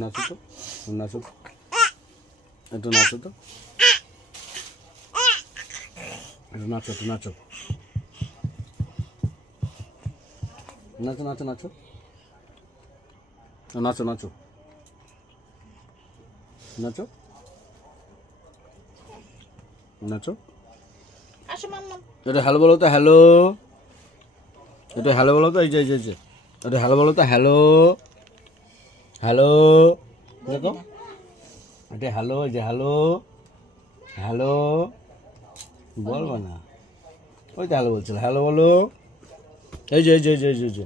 নাচো তো, নাচো, একটু নাচো তো, একটু নাচো, একটু নাচো, নাচো, নাচো, নাচো, নাচো, নাচো, নাচো, নাচো। এটা হ্যালো বলো তো, হ্যালো। এটা হ্যালো বলো তো, এই যে এই যে এটা হ্যালো বলো তো, হ্যালো, হ্যালো, দেখো এটা হ্যালো, এই যে হ্যালো, হ্যালো বলবো না, ওই তো হ্যালো বলছিল, হ্যালো বলো। এই যে এই যে এই যে এই যে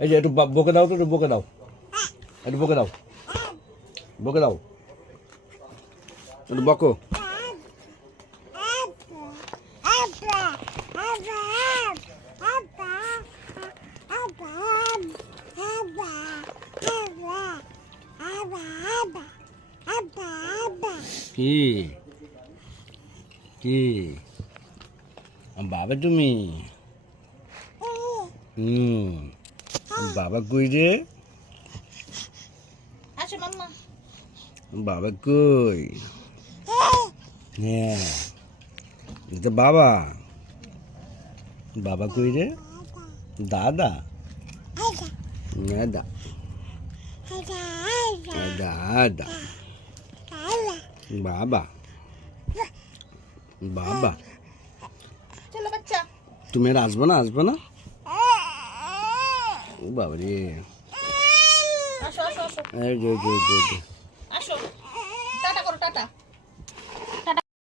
এই যে একটু বকে দাও তো, একটু বকে দাও, একটু বকে দাও, বকে দাও, একটু বকো। কি কি বাবা তুমি? বাবা কই রে? বাবা কই? হ্যাঁ এটা বাবা। বাবা কই রে? দাদা, দাদা, দাদা, বাবা, বাবা। তুমি আর আসবে না, আসবে না? ও বাবা রে, এই যে